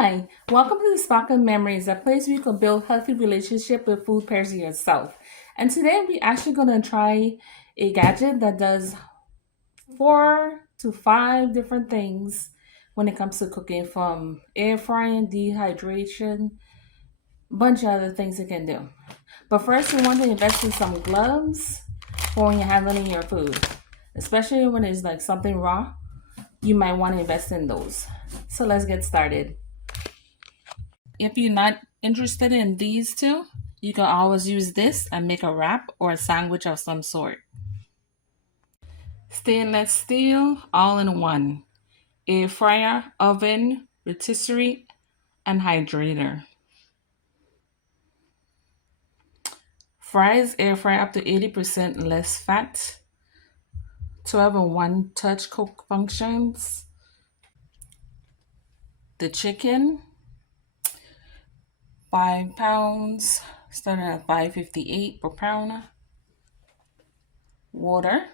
Hi, welcome to the Spark of Memories, a place where you can build healthy relationship with food pairs of yourself. And today we're actually going to try a gadget that does 4 to 5 different things when it comes to cooking, from air frying, dehydration, bunch of other things it can do. But first, we want to invest in some gloves for when you're handling your food, especially when it's like something raw. You might want to invest in those. So let's get started. If you're not interested in these two, you can always use this and make a wrap or a sandwich of some sort. Stainless steel, all in one. Air fryer, oven, rotisserie, and hydrator. Fries, air fry up to 80% less fat. 12 in 1 touch cook functions. The chicken, 5 pounds, starting at $5.58 per pound. Water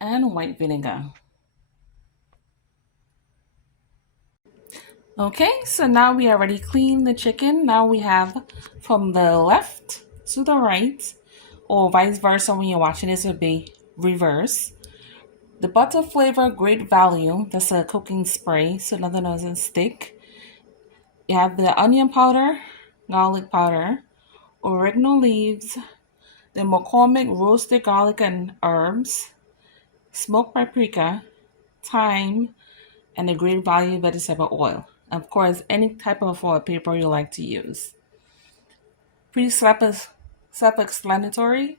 and white vinegar. Okay, so now we already cleaned the chicken. Now we have from the left to the right, or vice versa when you're watching this would be reverse. The butter flavor, great value. That's a cooking spray, so nothing doesn't stick. You have the onion powder, garlic powder, oregano leaves, the McCormick roasted garlic and herbs, smoked paprika, thyme, and the great value vegetable oil. Of course, any type of foil paper you like to use. Pretty self-explanatory.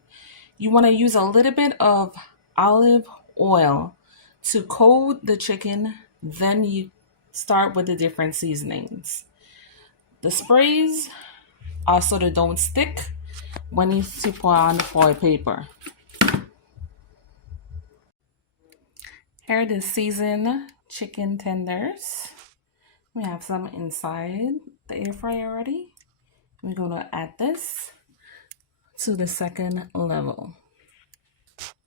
You want to use a little bit of olive oil to coat the chicken, then you start with the different seasonings. The sprays are so they don't stick when you put on the foil paper. Here are the seasoned chicken tenders. We have some inside the air fryer already. We're going to add this to the second level.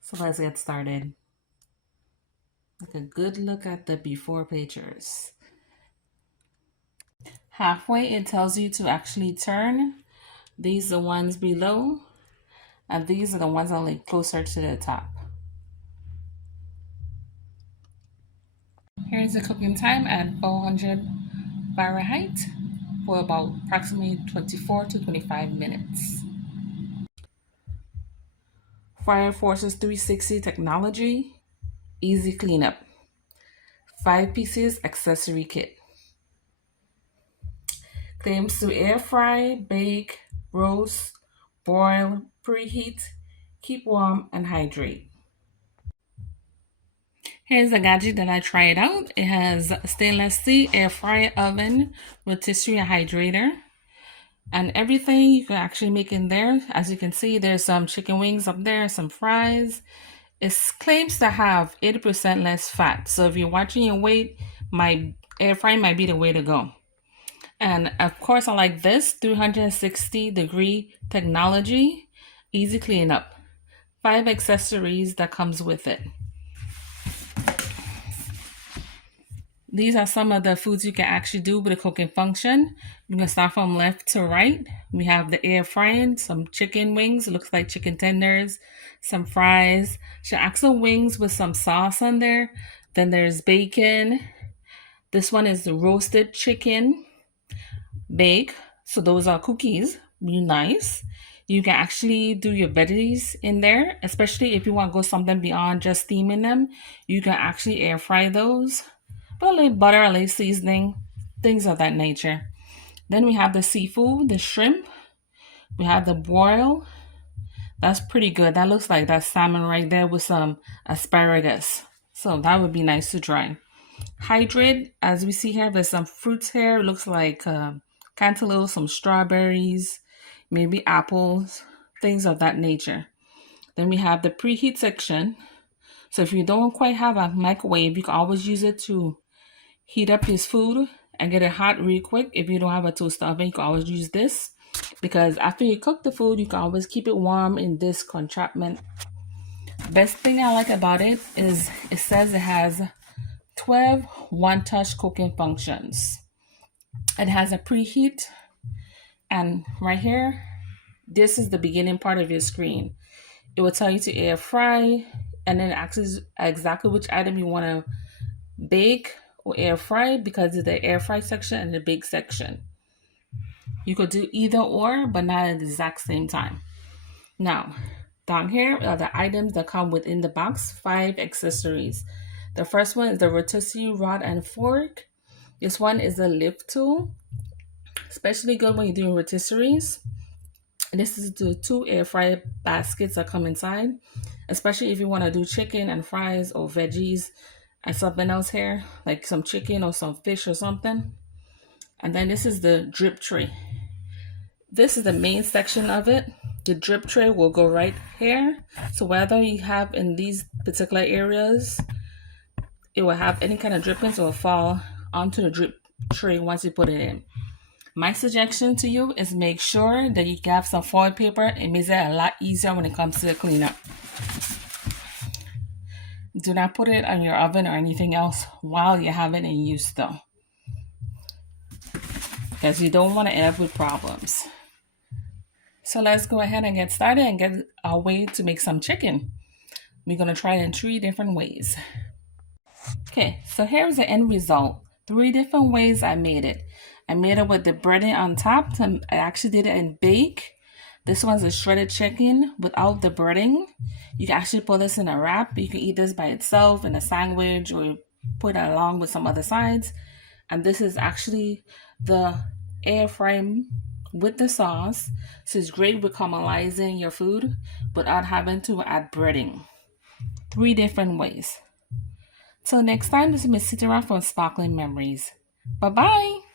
So let's get started. Take a good look at the before pictures. Halfway, it tells you to actually turn. These are the ones below, and these are the ones that lay closer to the top. Here's the cooking time at 400 Fahrenheit for about approximately 24 to 25 minutes. Fire Forces 360 technology, easy cleanup. 5 pieces accessory kit. Claims to air fry, bake, roast, boil, preheat, keep warm, and hydrate. Here's the gadget that I tried out. It has stainless steel air fryer oven, rotisserie hydrator, and everything you can actually make in there. As you can see, there's some chicken wings up there, some fries. It claims to have 80% less fat. So if you're watching your weight, my air fryer might be the way to go. And of course, I like this 360-degree technology, easy cleanup. 5 accessories that comes with it. These are some of the foods you can actually do with a cooking function. You can start from left to right. We have the air frying, some chicken wings. It looks like chicken tenders, some fries, Axel wings with some sauce on there. Then there's bacon. This one is the roasted chicken, bake. So those are cookies, really nice. You can actually do your veggies in there, especially if you want to go something beyond just steaming them. You can actually air fry those. Put a little butter, a little seasoning, things of that nature. Then we have the seafood, the shrimp. We have the broil. That's pretty good. That looks like that salmon right there with some asparagus. So that would be nice to try. Hydrate, as we see here, there's some fruits here. It looks like cantaloupe, some strawberries, maybe apples, things of that nature. Then we have the preheat section. So if you don't quite have a microwave, you can always use it to heat up his food and get it hot real quick. If you don't have a toaster oven, you can always use this, because after you cook the food, you can always keep it warm in this contraption. Best thing I like about it is it says it has 12 one-touch cooking functions. It has a preheat, and right here, this is the beginning part of your screen. It will tell you to air fry, and then actually exactly which item you want to bake or air fry, because of the air fry section and the bake section. You could do either or, but not at the exact same time. Now, down here are the items that come within the box, 5 accessories. The first one is the rotisserie rod and fork. This one is a lift tool, especially good when you're doing rotisseries. This is the 2 air fry baskets that come inside, especially if you want to do chicken and fries or veggies and something else here, like some chicken or some fish or something. And then this is the drip tray. This is the main section of it. The drip tray will go right here. So whether you have in these particular areas, it will have any kind of drippings, will fall onto the drip tray once you put it in. My suggestion to you is make sure that you have some foil paper. It makes it a lot easier when it comes to the cleanup. Do not put it on your oven or anything else while you have it in use though, because you don't want to end up with problems. So let's go ahead and get started and get our way to make some chicken. We're going to try it in 3 different ways. Okay, so here's the end result. 3 different ways I made it. I made it with the breading on top. I actually did it in bake. This one's a shredded chicken without the breading. You can actually put this in a wrap. You can eat this by itself in a sandwich or put it along with some other sides. And this is actually the air frame with the sauce. So it's great with caramelizing your food without having to add breading. 3 different ways. Till next time, this is Miss Sitara from Sparkling Memories. Bye-bye.